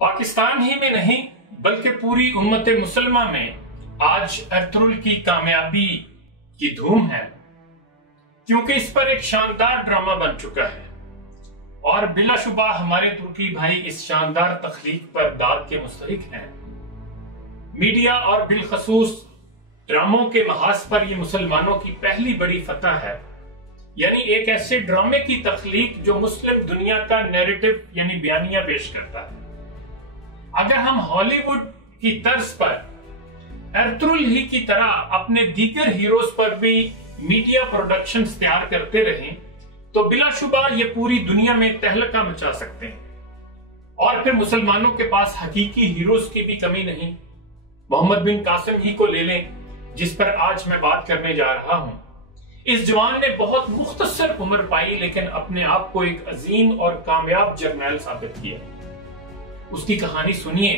پاکستان ہی میں نہیں بلکہ پوری امت مسلمہ میں آج ارطغرل کی کامیابی کی دھوم ہے، کیونکہ اس پر ایک شاندار ڈرامہ بن چکا ہے اور بلا شبہ ہمارے ترکی بھائی اس شاندار تخلیق پر داد کے مستحق ہیں۔ میڈیا اور بالخصوص ڈراموں کے محاذ پر یہ مسلمانوں کی پہلی بڑی فتح ہے، یعنی ایک ایسے ڈرامے کی تخلیق جو مسلم دنیا کا نیریٹو یعنی بیانیہ پیش کرتا ہے۔ اگر ہم ہالی ووڈ کی طرز پر ارطغرل ہی کی طرح اپنے دیگر ہیروز پر بھی میڈیا پروڈکشنز تیار کرتے رہیں تو بلا شبہ یہ پوری دنیا میں تہلکہ مچا سکتے ہیں، اور پھر مسلمانوں کے پاس حقیقی ہیروز کی بھی کمی نہیں۔ محمد بن قاسم ہی کو لے لیں جس پر آج میں بات کرنے جا رہا ہوں۔ اس جوان نے بہت مختصر عمر پائی لیکن اپنے آپ کو ایک عظیم اور کامیاب جرنیل ثابت کیا۔ اس کی کہانی سنیے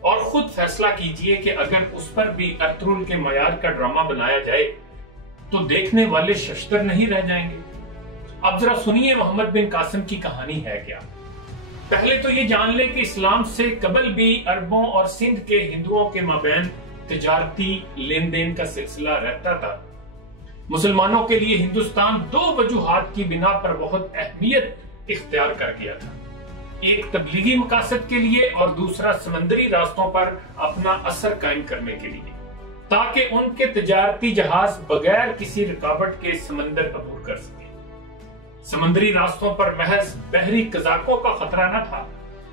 اور خود فیصلہ کیجئے کہ اگر اس پر بھی ارطغرل کے معیار کا ڈرامہ بنایا جائے تو دیکھنے والے ششدر نہیں رہ جائیں گے۔ اب ذرا سنیے محمد بن قاسم کی کہانی ہے کیا۔ پہلے تو یہ جان لیں کہ اسلام سے قبل بھی عربوں اور سندھ کے ہندوؤں کے مابین تجارتی لین دین کا سلسلہ رہتا تھا۔ مسلمانوں کے لیے ہندوستان دو وجوہات کی بنا پر بہت اہمیت اختیار کر گیا تھا، ایک تبلیغی مقاصد کے لیے اور دوسرا سمندری راستوں پر اپنا اثر قائم کرنے کے لیے، تاکہ ان کے تجارتی جہاز بغیر کسی رکاوٹ کے سمندر عبور کر سکیں۔ سمندری راستوں پر محض بحری قزاقوں کا خطرہ نہ تھا،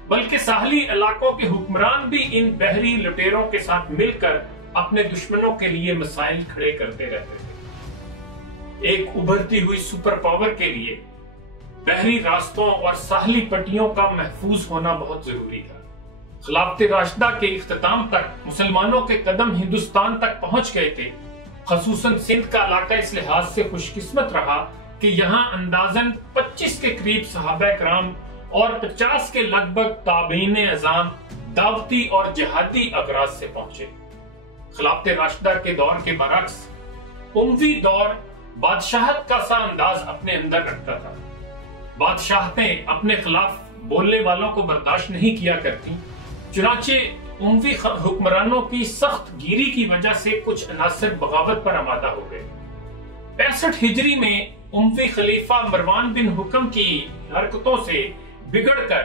بلکہ ساحلی علاقوں کے حکمران بھی ان بحری لٹیروں کے ساتھ مل کر اپنے دشمنوں کے لیے مسائل کھڑے کرتے رہتے تھے۔ ایک ابھرتی ہوئی سپر پاور کے لیے بحری راستوں اور ساحلی پٹیوں کا محفوظ ہونا بہت ضروری تھا۔ خلافت راشدہ کے اختتام تک مسلمانوں کے قدم ہندوستان تک پہنچ گئے تھے، خصوصاً سندھ کا علاقہ اس لحاظ سے خوش قسمت رہا کہ یہاں اندازاً 25 کے قریب صحابہ کرام اور 50 کے لگ بھگ تابعین اعظام دعوتی اور جہادی اغراض سے پہنچے۔ خلافت راشدہ کے دور کے برعکس اموی دور بادشاہت کا سا انداز اپنے اندر رکھتا تھا۔ بادشاہتیں اپنے خلاف بولنے والوں کو برداشت نہیں کیا کرتی، چنانچہ اموی حکمرانوں کی سخت گیری کی وجہ سے کچھ عناصر بغاوت پر آمادہ ہو گئے۔ 65 ہجری میں اموی خلیفہ مروان بن حکم کی حرکتوں سے بگڑ کر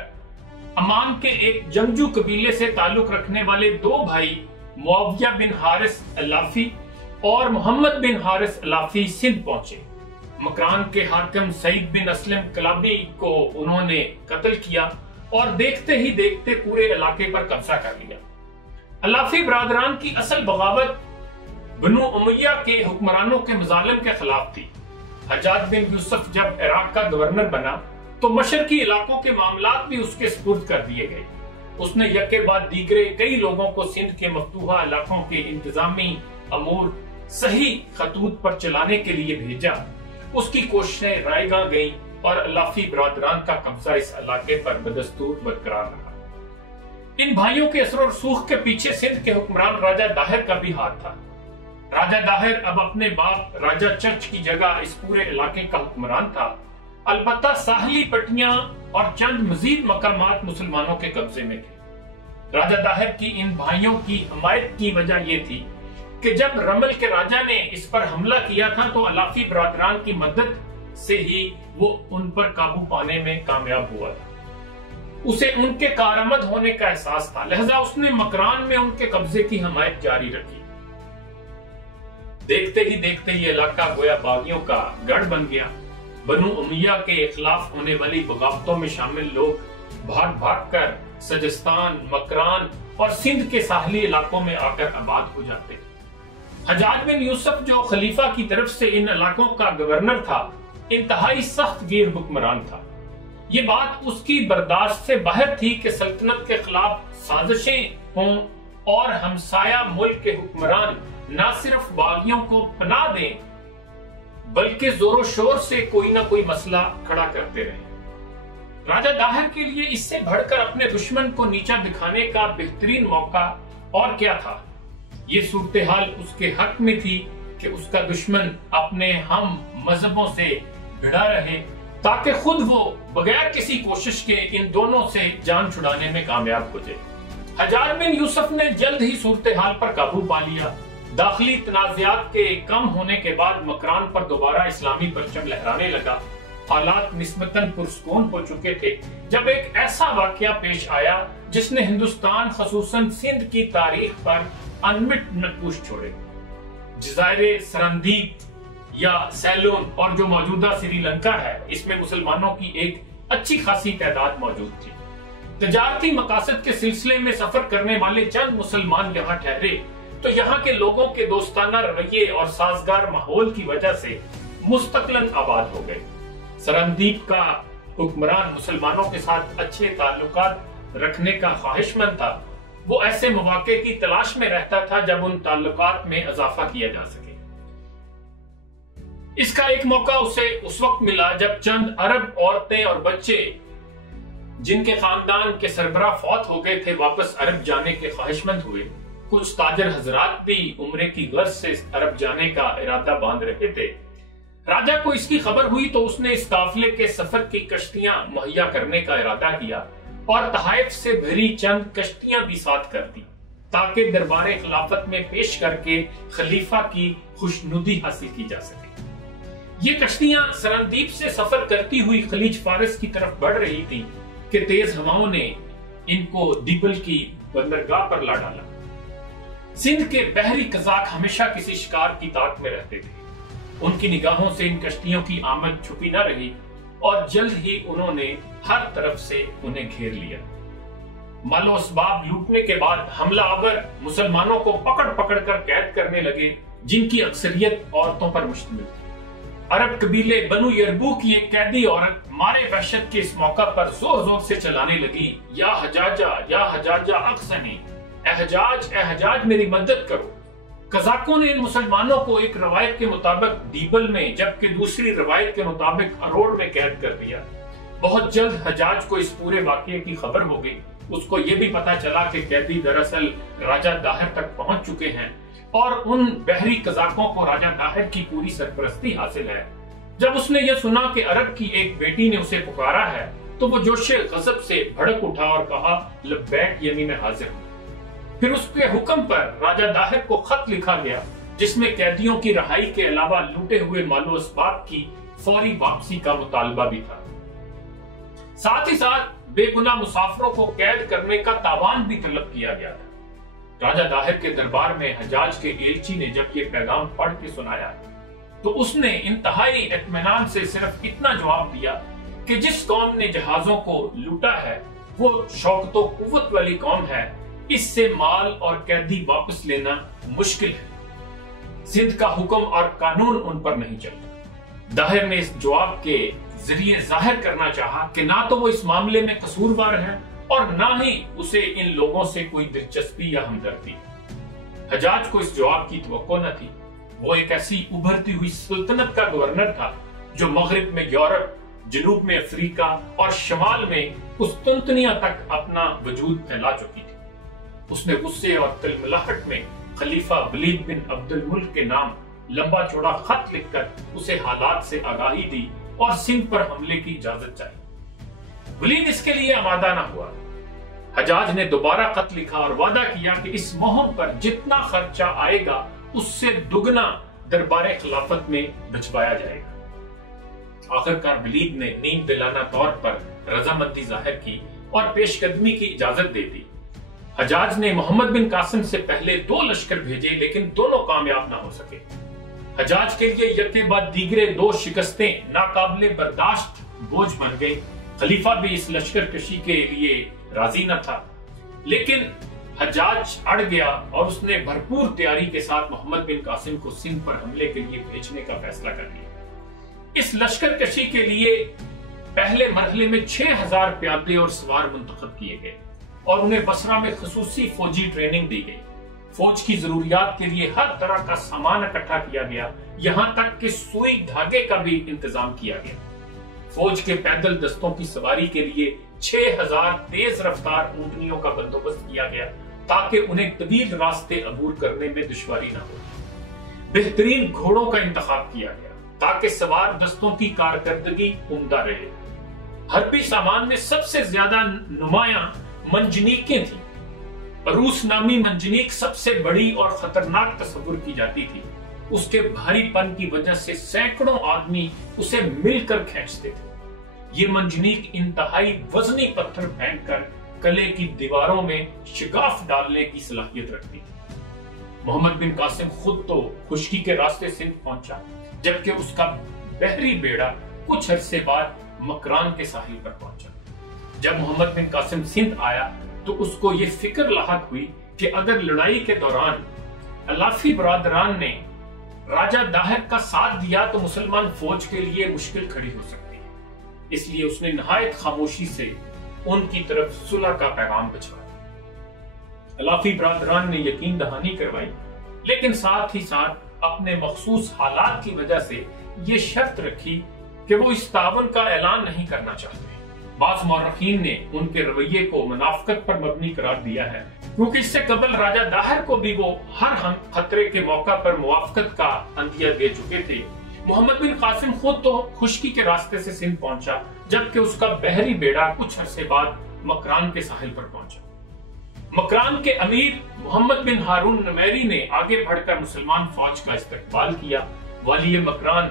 امان کے ایک جنگجو قبیلے سے تعلق رکھنے والے دو بھائی معاویہ بن حارث الافی اور محمد بن حارث الافی سندھ پہنچے۔ مکران کے حاکم سعید بن اسلم کلابی کو انہوں نے قتل کیا اور دیکھتے ہی دیکھتے پورے علاقے پر قبضہ کر لیا۔ الافی برادران کی اصل بغاوت بنو امیہ کے حکمرانوں کے مظالم کے خلاف تھی۔ حجاج بن یوسف جب عراق کا گورنر بنا تو مشرقی علاقوں کے معاملات بھی اس کے سپرد کر دیے گئے۔ اس نے یکے بعد دیگرے کئی لوگوں کو سندھ کے مفتوحہ علاقوں کے انتظامی امور صحیح خطوط پر چلانے کے لیے بھیجا۔ اس کی کوششیں رائیگاں گئیں اور الافی برادران کا قبضہ اس علاقے پر بدستور برقرار رہا۔ ان بھائیوں کے اثر و رسوخ کے پیچھے سندھ کے حکمران راجہ داہر کا بھی ہاتھ تھا۔ راجہ داہر اب اپنے باپ راجہ چرچ کی جگہ اس پورے علاقے کا حکمران تھا، البتہ ساحلی پٹیاں اور چند مزید مقامات مسلمانوں کے قبضے میں تھے۔ راجہ داہر کی ان بھائیوں کی حمایت کی وجہ یہ تھی کہ جب رمل کے راجہ نے اس پر حملہ کیا تھا تو الافی برادران کی مدد سے ہی وہ ان پر قابو پانے میں کامیاب ہوا تھا۔ اسے ان کے کارآمد ہونے کا احساس تھا، لہذا اس نے مکران میں ان کے قبضے کی حمایت جاری رکھی۔ دیکھتے ہی دیکھتے یہ علاقہ گویا باغیوں کا گڑھ بن گیا۔ بنو امیہ کے خلاف ہونے والی بغاوتوں میں شامل لوگ بھاگ بھاگ کر سجستان، مکران اور سندھ کے ساحلی علاقوں میں آ کر آباد ہو جاتے۔ حجاج بن یوسف جو خلیفہ کی طرف سے ان علاقوں کا گورنر تھا، انتہائی سخت گیر حکمران تھا۔ یہ بات اس کی برداشت سے باہر تھی کہ سلطنت کے خلاف سازشیں ہوں اور ہمسایہ ملک کے حکمران نہ صرف باغیوں کو پناہ دیں بلکہ زور و شور سے کوئی نہ کوئی مسئلہ کھڑا کرتے رہیں۔ راجہ داہر کے لیے اس سے بڑھ کر اپنے دشمن کو نیچا دکھانے کا بہترین موقع اور کیا تھا؟ یہ صورتحال اس کے حق میں تھی کہ اس کا دشمن اپنے ہم مذہبوں سے بھڑا رہے تاکہ خود وہ بغیر کسی کوشش کے ان دونوں سے جان چھڑانے میں کامیاب ہو جائے۔ حجاج بن یوسف نے جلد ہی صورتحال پر قابو پا لیا۔ داخلی تنازعات کے کم ہونے کے بعد مکران پر دوبارہ اسلامی پرچم لہرانے لگا۔ حالات نسبتاً پرسکون ہو چکے تھے جب ایک ایسا واقعہ پیش آیا جس نے ہندوستان خصوصاً سندھ کی تاریخ پر انمٹ نقوش چھوڑے۔ جزائر سرندیپ یا سیلون اور جو موجودہ سری لنکا ہے، اس میں مسلمانوں کی ایک اچھی خاصی تعداد موجود تھی۔ تجارتی مقاصد کے سلسلے میں سفر کرنے والے چند مسلمان یہاں ٹھہرے تو یہاں کے لوگوں کے دوستانہ رویے اور سازگار ماحول کی وجہ سے مستقلاً آباد ہو گئے۔ سرندیپ کا حکمران مسلمانوں کے ساتھ اچھے تعلقات رکھنے کا خواہشمند تھا۔ وہ ایسے مواقع کی تلاش میں رہتا تھا جب ان تعلقات میں اضافہ کیا جا سکے۔ اس کا ایک موقع اسے اس وقت ملا جب چند عرب عورتیں اور بچے جن کے خاندان کے سربراہ فوت ہو گئے تھے واپس عرب جانے کے خواہشمند ہوئے۔ کچھ تاجر حضرات بھی عمرے کی غرض سے عرب جانے کا ارادہ باندھ رہے تھے۔ راجہ کو اس کی خبر ہوئی تو اس نے اس قافلے کے سفر کی کشتیاں مہیا کرنے کا ارادہ کیا اور تحائف سے بھری چند کشتیاں بھی ساتھ کر دی تاکہ دربار خلافت میں پیش کر کے خلیفہ کی خوشنودی حاصل کی جا سکے۔ یہ کشتیاں سرندیپ سے سفر کرتی ہوئی خلیج فارس کی طرف بڑھ رہی تھیں کہ تیز ہواؤں نے ان کو دیبل کی بندرگاہ پر لا ڈالا۔ سندھ کے بحری قزاق ہمیشہ کسی شکار کی طاق میں رہتے تھے۔ ان کی نگاہوں سے ان کشتیوں کی آمد چھپی نہ رہی اور جلد ہی انہوں نے ہر طرف سے انہیں گھیر لیا۔ مال و اسباب لوٹنے کے بعد حملہ آور مسلمانوں کو پکڑ پکڑ کر قید کرنے لگے، جن کی اکثریت عورتوں پر مشتمل تھی۔ عرب قبیلے بنو یربو کی ایک قیدی عورت مارے وحشت کے اس موقع پر زور زور سے چلانے لگی، یا حجاجہ اقصنی، اے حجاج میری مدد کرو۔ قزاقوں نے ان مسلمانوں کو ایک روایت کے مطابق دیبل میں جبکہ دوسری روایت کے مطابق اروڑ میں قید کر دیا۔ بہت جلد حجاج کو اس پورے واقعے کی خبر ہو گئی۔ اس کو یہ بھی پتا چلا کہ قیدی دراصل راجہ داہر تک پہنچ چکے ہیں اور ان بحری قزاقوں کو راجہ داہر کی پوری سرپرستی حاصل ہے۔ جب اس نے یہ سنا کہ عرب کی ایک بیٹی نے اسے پکارا ہے تو وہ جوش غضب سے بھڑک اٹھا اور کہا، لبیک، یعنی میں حاضر ہوں۔ پھر اس کے حکم پر راجہ داہر کو خط لکھا گیا جس میں قیدیوں کی رہائی کے علاوہ لوٹے ہوئے مال و اسباب کی فوری واپسی کا مطالبہ بھی تھا۔ ساتھ ہی ساتھ بے گناہ مسافروں کو قید کرنے کا تاوان بھی طلب کیا گیا تھا۔ راجہ داہر کے دربار میں حجاج کے ایلچی نے جب یہ پیغام پڑھ کے سنایا تو اس نے انتہائی اطمینان سے صرف اتنا جواب دیا کہ جس قوم نے جہازوں کو لوٹا ہے وہ شوکت و قوت والی قوم ہے، اس سے مال اور قیدی واپس لینا مشکل ہے۔ سندھ کا حکم اور قانون ان پر نہیں چلتا۔ داہر نے اس جواب کے ذریعے ظاہر کرنا چاہا کہ نہ تو وہ اس معاملے میں قصوروار ہیں اور نہ ہی اسے ان لوگوں سے کوئی دلچسپی یا ہمدردی۔ حجاج کو اس جواب کی توقع نہ تھی۔ وہ ایک ایسی ابھرتی ہوئی سلطنت کا گورنر تھا جو مغرب میں یورپ، جنوب میں افریقہ اور شمال میں قسطنطنیہ تک اپنا وجود پھیلا چکی تھی۔ اس نے غصے اور تلملاہٹ میں خلیفہ ولید بن عبد الملک کے نام لمبا چوڑا خط لکھ کر اسے حالات سے آگاہی دی اور سندھ پر حملے کی اجازت چاہی۔ ولید اس کے لیے آمادہ نہ ہوا۔ حجاج نے دوبارہ خط لکھا اور وعدہ کیا کہ اس مہم پر جتنا خرچہ آئے گا اس سے دگنا دربار خلافت میں بھجوایا جائے گا۔ آخرکار ولید نے نیم دلانہ طور پر رضامندی ظاہر کی اور پیش قدمی کی اجازت دے دی۔ حجاج نے محمد بن قاسم سے پہلے 2 لشکر بھیجے لیکن دونوں کامیاب نہ ہو سکے۔ حجاج کے لیے یکے بعد دیگرے 2 شکستیں ناقابل برداشت بوجھ بن گئی۔ خلیفہ بھی اس لشکر کشی کے لیے راضی نہ تھا، لیکن حجاج اڑ گیا اور اس نے بھرپور تیاری کے ساتھ محمد بن قاسم کو سندھ پر حملے کے لیے بھیجنے کا فیصلہ کر لیا۔ اس لشکر کشی کے لیے پہلے مرحلے میں 6000 پیادے اور سوار منتخب کیے گئے اور انہیں بصرہ میں خصوصی فوجی ٹریننگ دی گئی۔ فوج کی ضروریات کے لیے ہر طرح کا سامان اکٹھا کیا گیا، یہاں تک کہ سوئی دھاگے کا بھی انتظام کیا گیا۔ فوج کے پیدل دستوں کی سواری کے لیے 6000 تیز رفتار اونٹنیوں کا بندوبست کیا گیا تاکہ انہیں طویل راستے عبور کرنے میں دشواری نہ ہو۔ بہترین گھوڑوں کا انتخاب کیا گیا تاکہ سوار دستوں کی کارکردگی عمدہ رہے۔ حربی سامان میں سب سے زیادہ نمایاں منجنیقیں تھیں۔ روس نامی منجنیق سب سے بڑی اور خطرناک تصور کی جاتی تھی۔ اس کے بھاری پن کی وجہ سے سینکڑوں آدمی اسے مل کر کھینچتے تھے۔ یہ منجنیق انتہائی وزنی پتھر پھینک کر قلعے کی دیواروں میں شگاف ڈالنے کی صلاحیت رکھتی تھی۔ محمد بن قاسم خود تو خشکی کے راستے سندھ پہنچا، جبکہ اس کا بحری بیڑا کچھ عرصے بعد مکران کے ساحل پر پہنچا۔ جب محمد بن قاسم سندھ آیا تو اس کو یہ فکر لاحق ہوئی کہ اگر لڑائی کے دوران الافی برادران نے راجہ داہر کا ساتھ دیا تو مسلمان فوج کے لیے مشکل کھڑی ہو سکتی ہے۔ اس لیے اس نے نہایت خاموشی سے ان کی طرف صلح کا پیغام بھجوایا۔ الافی برادران نے یقین دہانی کروائی، لیکن ساتھ ہی ساتھ اپنے مخصوص حالات کی وجہ سے یہ شرط رکھی کہ وہ اس تعاون کا اعلان نہیں کرنا چاہتے۔ بعض مورخین نے ان کے رویے کو منافقت پر مبنی قرار دیا ہے، کیونکہ اس سے قبل راجہ داہر کو بھی وہ ہر خطرے کے موقع پر موافقت کا عندیہ دے چکے تھے۔ محمد بن قاسم خود تو خشکی کے راستے سے سندھ پہنچا، جبکہ اس کا بحری بیڑا کچھ عرصے بعد مکران کے ساحل پر پہنچا۔ مکران کے امیر محمد بن ہارون نمیری نے آگے بڑھ کر مسلمان فوج کا استقبال کیا۔ والی مکران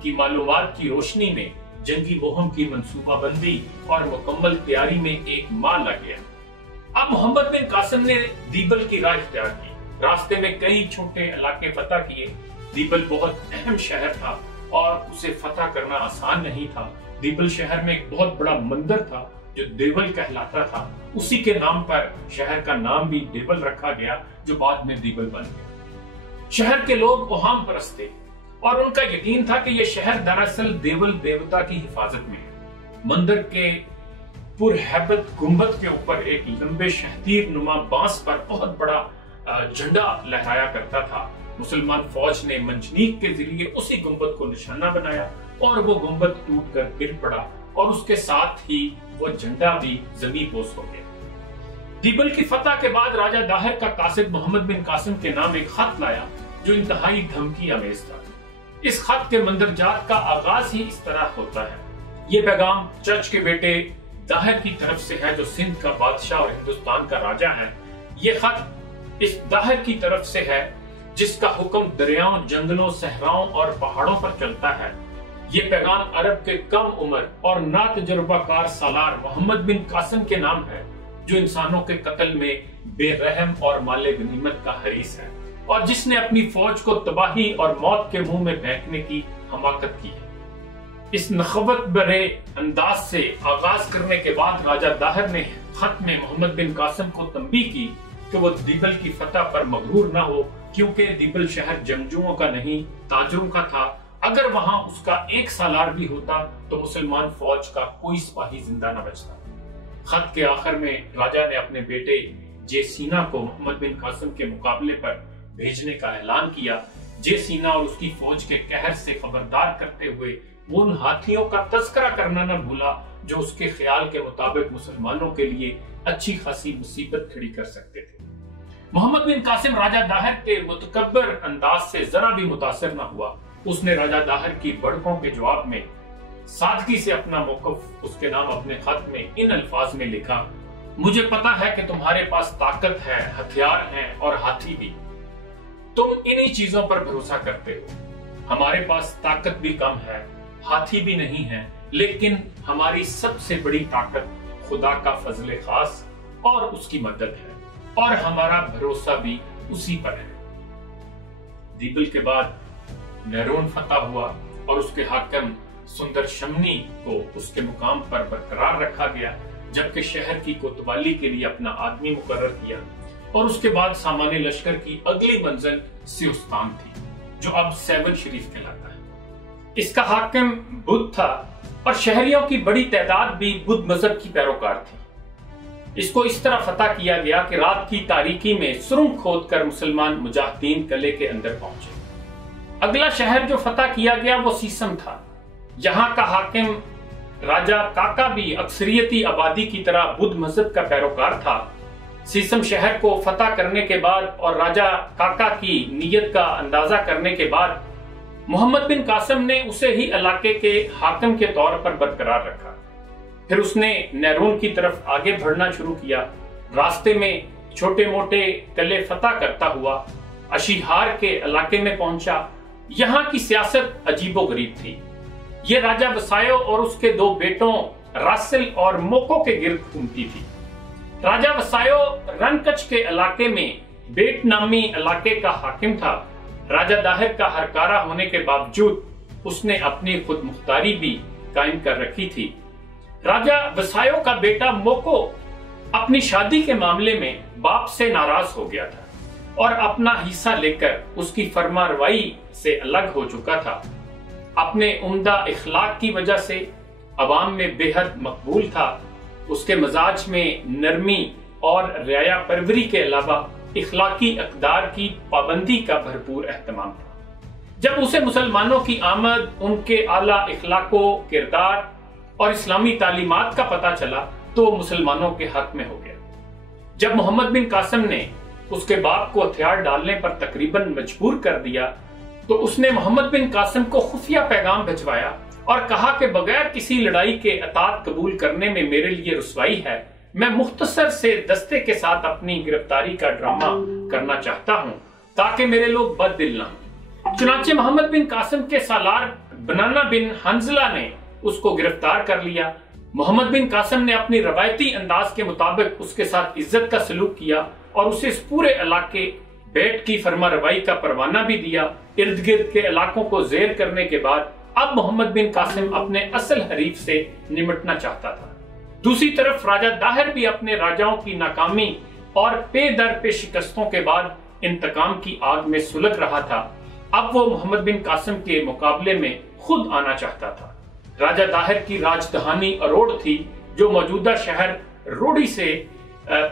کی معلومات کی روشنی میں جنگی مہم کی منصوبہ بندی اور مکمل تیاری میں ایک ماہ لگ گیا۔ اب محمد بن قاسم نے دیبل کی راہ اختیار کی۔ راستے میں کئی چھوٹے علاقے فتح کیے۔ دیبل بہت اہم شہر تھا اور اسے فتح کرنا آسان نہیں تھا۔ دیبل شہر میں ایک بہت بڑا مندر تھا جو دیول کہلاتا تھا۔ اسی کے نام پر شہر کا نام بھی دیبل رکھا گیا، جو بعد میں دیبل بن گیا۔ شہر کے لوگ اوہام پرست تھے اور ان کا یقین تھا کہ یہ شہر دراصل دیول دیوتا کی حفاظت میں ہے۔ مندر کے پرہیبت گنبد کے اوپر ایک لمبے شہتیر نما بانس پر بہت بڑا جھنڈا لہرایا کرتا تھا۔ مسلمان فوج نے منجنیق کے ذریعے اسی گنبد کو نشانہ بنایا اور وہ گنبد ٹوٹ کر گر پڑا اور اس کے ساتھ ہی وہ جھنڈا بھی زمین بوس ہو گیا۔ دیبل کی فتح کے بعد راجہ داہر کا قاصد محمد بن قاسم کے نام ایک خط لایا جو انتہائی دھمکی آمیز تھا۔ اس خط کے مندرجات کا آغاز ہی اس طرح ہوتا ہے: یہ پیغام چچ کے بیٹے داہر کی طرف سے ہے جو سندھ کا بادشاہ اور ہندوستان کا راجہ ہے۔ یہ خط اس داہر کی طرف سے ہے جس کا حکم دریاؤں، جنگلوں، صحراؤں اور پہاڑوں پر چلتا ہے۔ یہ پیغام عرب کے کم عمر اور ناتجربہ کار سالار محمد بن قاسم کے نام ہے، جو انسانوں کے قتل میں بے رحم اور مال غنیمت کا حریص ہے، اور جس نے اپنی فوج کو تباہی اور موت کے منہ میں پھینکنے کی حماقت کی ہے۔ اس نخوت برے انداز سے آغاز کرنے کے بعد راجہ داہر نے خط میں محمد بن قاسم کو تنبیہ کی کہ وہ دیبل کی فتح پر مغرور نہ ہو، کیونکہ دیبل شہر جنگجوؤں کا نہیں، تاجروں کا تھا۔ اگر وہاں اس کا ایک سالار بھی ہوتا تو مسلمان فوج کا کوئی سپاہی زندہ نہ بچتا۔ خط کے آخر میں راجہ نے اپنے بیٹے جے سینا کو محمد بن قاسم کے مقابلے پر بھیجنے کا اعلان کیا۔ جے سینا اور اس کی فوج کے قہر سے خبردار کرتے ہوئے وہ ان ہاتھیوں کا تذکرہ کرنا نہ بھولا جو اس کے خیال کے مطابق مسلمانوں کے لیے اچھی خاصی مصیبت کھڑی کر سکتے تھے۔ محمد بن قاسم راجہ داہر کے متکبر انداز سے ذرا بھی متاثر نہ ہوا۔ اس نے راجہ داہر کی بڑکوں کے جواب میں سادگی سے اپنا موقف اس کے نام اپنے خط میں ان الفاظ میں لکھا: مجھے پتا ہے کہ تمہارے پاس طاقت ہے، ہتھیار ہیں اور ہاتھی بھی۔ تم انہی چیزوں پر بھروسہ کرتے ہو۔ ہمارے پاس طاقت بھی کم ہے، ہاتھی بھی نہیں ہے، لیکن ہماری سب سے بڑی طاقت خدا کا فضل خاص اور اس کی مدد ہے، اور ہمارا بھروسہ بھی اسی پر ہے۔ دیبل کے بعد نیرون فتح ہوا اور اس کے حاکم سندر شمنی کو اس کے مقام پر برقرار رکھا گیا، جبکہ شہر کی کوتوالی کے لیے اپنا آدمی مقرر کیا، اور اس کے بعد سامان لشکر کی اگلی منزل سیستان تھی، جو اب سیون شریف کہلاتا ہے۔ اس کا حاکم بدھ تھا اور شہریوں کی بڑی تعداد بھی بدھ مذہب کی پیروکار تھی۔ اس کو اس طرح فتح کیا گیا کہ رات کی تاریکی میں سرنگ کھود کر مسلمان مجاہدین قلعے کے اندر پہنچے۔ اگلا شہر جو فتح کیا گیا وہ سیسم تھا۔ یہاں کا حاکم راجہ کاکا بھی اکثریتی آبادی کی طرح بدھ مذہب کا پیروکار تھا۔ سیسم شہر کو فتح کرنے کے بعد اور راجہ کاکا کی نیت کا اندازہ کرنے کے بعد محمد بن قاسم نے اسے ہی علاقے کے حاکم کے طور پر برقرار رکھا۔ پھر اس نے نیرون کی طرف آگے بڑھنا شروع کیا۔ راستے میں چھوٹے موٹے قلعے فتح کرتا ہوا اشیہار کے علاقے میں پہنچا۔ یہاں کی سیاست عجیب و غریب تھی۔ یہ راجہ وسایو اور اس کے دو بیٹوں راسل اور موکو کے گرد گھومتی تھی۔ راجہ وسایو رنکچ کے علاقے میں بیٹ نامی علاقے کا حاکم تھا۔ راجہ داہر کا ہرکارہ ہونے کے باوجود اس نے اپنی خود مختاری بھی قائم کر رکھی تھی۔ راجہ وسایو کا بیٹا موکو اپنی شادی کے معاملے میں باپ سے ناراض ہو گیا تھا اور اپنا حصہ لے کر اس کی فرما روائی سے الگ ہو چکا تھا۔ اپنے عمدہ اخلاق کی وجہ سے عوام میں بے حد مقبول تھا۔ اس کے مزاج میں نرمی اور رعایا پروری کے علاوہ اخلاقی اقدار کی پابندی کا بھرپور اہتمام تھا۔ جب اسے مسلمانوں کی آمد، ان کے اعلیٰ اخلاق و کردار اور اسلامی تعلیمات کا پتہ چلا تو مسلمانوں کے حق میں ہو گیا۔ جب محمد بن قاسم نے اس کے باپ کو ہتھیار ڈالنے پر تقریباً مجبور کر دیا تو اس نے محمد بن قاسم کو خفیہ پیغام بھجوایا اور کہا کہ بغیر کسی لڑائی کے اطاعت قبول کرنے میں میرے لیے رسوائی ہے۔ میں مختصر سے دستے کے ساتھ اپنی گرفتاری کا ڈرامہ کرنا چاہتا ہوں تاکہ میرے لوگ بد دل نہ ہوں۔ چنانچہ محمد بن قاسم کے سالار بنانا بن حنظلہ نے اس کو گرفتار کر لیا۔ محمد بن قاسم نے اپنی روایتی انداز کے مطابق اس کے ساتھ عزت کا سلوک کیا اور اسے اس پورے علاقے بیٹ کی فرما روائی کا پروانہ بھی دیا۔ ارد گرد کے علاقوں کو زیر کرنے کے بعد اب محمد بن قاسم اپنے اصل حریف سے نمٹنا چاہتا تھا۔ دوسری طرف راجہ داہر بھی اپنے راجاؤں کی ناکامی اور پے در پے شکستوں کے بعد انتقام کی آگ میں سلگ رہا تھا۔ اب وہ محمد بن قاسم کے مقابلے میں خود آنا چاہتا تھا۔ راجہ داہر کی راجدھانی اروڑ تھی جو موجودہ شہر روڑی سے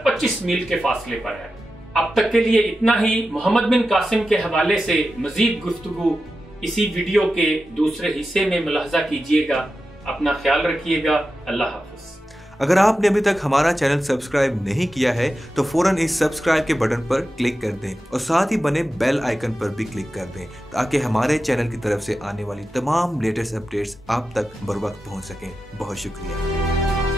25 میل کے فاصلے پر ہے۔ اب تک کے لیے اتنا ہی۔ محمد بن قاسم کے حوالے سے مزید گفتگو اسی ویڈیو کے دوسرے حصے میں ملاحظہ کیجیے گا۔ اپنا خیال رکھیے گا۔ اللہ حافظ۔ اگر آپ نے ابھی تک ہمارا چینل سبسکرائب نہیں کیا ہے تو فوراً اس سبسکرائب کے بٹن پر کلک کر دیں اور ساتھ ہی بنے بیل آئیکن پر بھی کلک کر دیں تاکہ ہمارے چینل کی طرف سے آنے والی تمام لیٹسٹ اپڈیٹس آپ تک بروقت پہنچ سکیں۔ بہت شکریہ۔